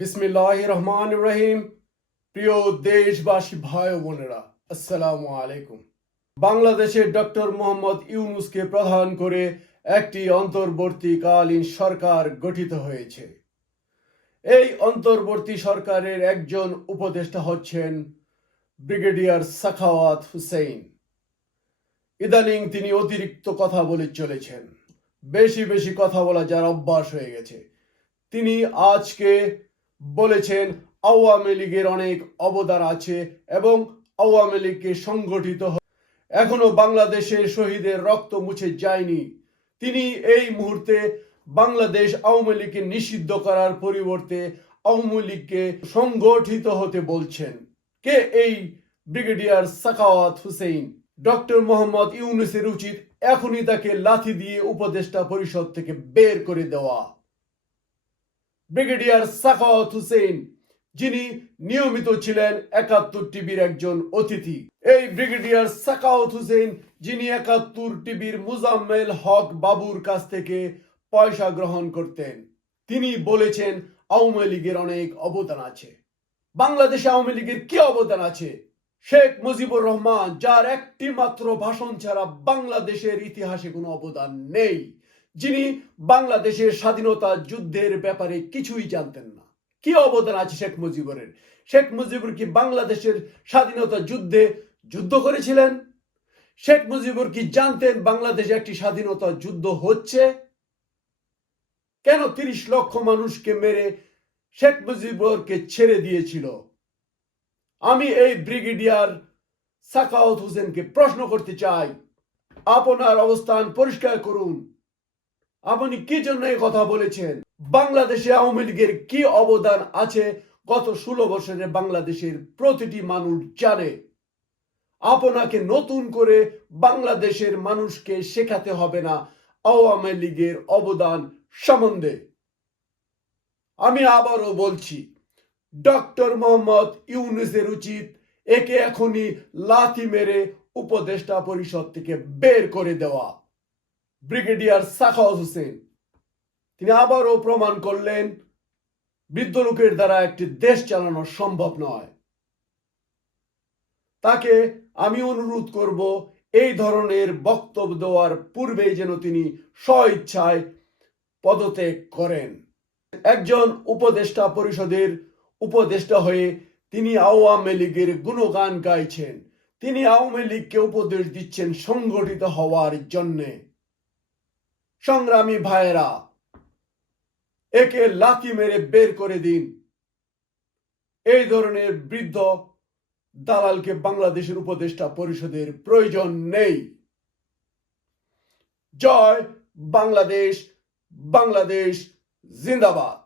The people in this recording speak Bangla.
বিসমিল্লাহ রহমান রহিম প্রিয় দেশবাসী, ভাই বোনেরা, আসসালামু আলাইকুম। বাংলাদেশের ডক্টর মোহাম্মদ ইউনুসকে প্রধান করে একটি অন্তর্বর্তীকালীন সরকার গঠিত হয়েছে। এই অন্তর্বর্তী সরকারের একজন উপদেষ্টা হচ্ছেন ব্রিগেডিয়ার সাখাওয়াত হুসেইন। ইদানিং তিনি অতিরিক্ত কথা বলে চলেছেন। বেশি বেশি কথা বলা যার অভ্যাস হয়ে গেছে। তিনি আজকে বলেছেন, আওয়ামী লীগের অনেক অবদান আছে এবং আওয়ামী লীগকে সংগঠিত এখনও বাংলাদেশের শহীদের রক্ত মুছে যায়নি। তিনি এই মুহূর্তে বাংলাদেশ আওয়ামী লীগকে নিষিদ্ধ করার পরিবর্তে আওয়ামী লীগকে সংগঠিত হতে বলছেন। কে এই ব্রিগেডিয়ার সাখাওয়াত হুসেইন? ডক্টর মোহাম্মদ ইউনুসের উচিত এখনই তাকে লাথি দিয়ে উপদেষ্টা পরিষদ থেকে বের করে দেওয়া। ব্রিগেডিয়ার সাখাওয়াত হুসেইন, যিনি নিয়মিত ছিলেন একাত্তর টিভির একজন অতিথি। এই ব্রিগেডিয়ার সাখাওয়াত হুসেইন, যিনি একাত্তর টিভির মুজাম্মেল হক বাবুর কাছ থেকে পয়সা গ্রহণ করতেন। তিনি বলেছেন, আওয়ামী লীগের অনেক অবদান আছে। বাংলাদেশে আওয়ামী লীগের কি অবদান আছে? শেখ মুজিবুর রহমান, যার একটি মাত্র ভাষণ ছাড়া বাংলাদেশের ইতিহাসে কোনো অবদান নেই। যিনি বাংলাদেশের স্বাধীনতা যুদ্ধের ব্যাপারে কিছুই জানতেন না। কি অবদান আছে শেখ মুজিবুরের? শেখ মুজিবুর কি বাংলাদেশের স্বাধীনতা যুদ্ধে যুদ্ধ করেছিলেন? শেখ মুজিবুর কি জানতেন বাংলাদেশে একটি স্বাধীনতা যুদ্ধ হচ্ছে? কেন তিরিশ লক্ষ মানুষকে মেরে শেখ মুজিবুরকে ছেড়ে দিয়েছিল? আমি এই ব্রিগেডিয়ার সাকাউত হোসেনকে প্রশ্ন করতে চাই। আপনার অবস্থান পরিষ্কার করুন। আপনি কি জন্য এই কথা বলেছেন? বাংলাদেশে আওয়ামী লীগের কি অবদান আছে? গত ষোলো বছরে বাংলাদেশের প্রতিটি মানুষ জানে। আপনাকে নতুন করে বাংলাদেশের মানুষকে শেখাতে হবে না আওয়ামী লীগের অবদান সম্বন্ধে। আমি আবারও বলছি, ডক্টর মোহাম্মদ ইউনুসের উচিত একে এখনই লাথি মেরে উপদেষ্টা পরিষদ থেকে বের করে দেওয়া। ব্রিগেডিয়ার সাখাওয়াত হোসেন। তিনি আবারও প্রমাণ করলেন, বৃদ্ধ লোকের দ্বারা একটি দেশ চালানো সম্ভব নয়। তাকে আমি অনুরোধ করব, এই ধরনের বক্তব্য দেওয়ার পূর্বেই যেন তিনি স্বইচ্ছায় পদত্যাগ করেন। একজন উপদেষ্টা পরিষদের উপদেষ্টা হয়ে তিনি আওয়ামী লীগের গুণগান গাইছেন। তিনি আওয়ামী লীগকে উপদেশ দিচ্ছেন সংগঠিত হওয়ার জন্যে। সংগ্রামী ভাইয়েরা, একে লাথি মেরে বের করে দিন। এই ধরনের বৃদ্ধ দালালকে বাংলাদেশের উপদেষ্টা পরিষদের প্রয়োজন নেই। জয় বাংলাদেশ বাংলাদেশ জিন্দাবাদ।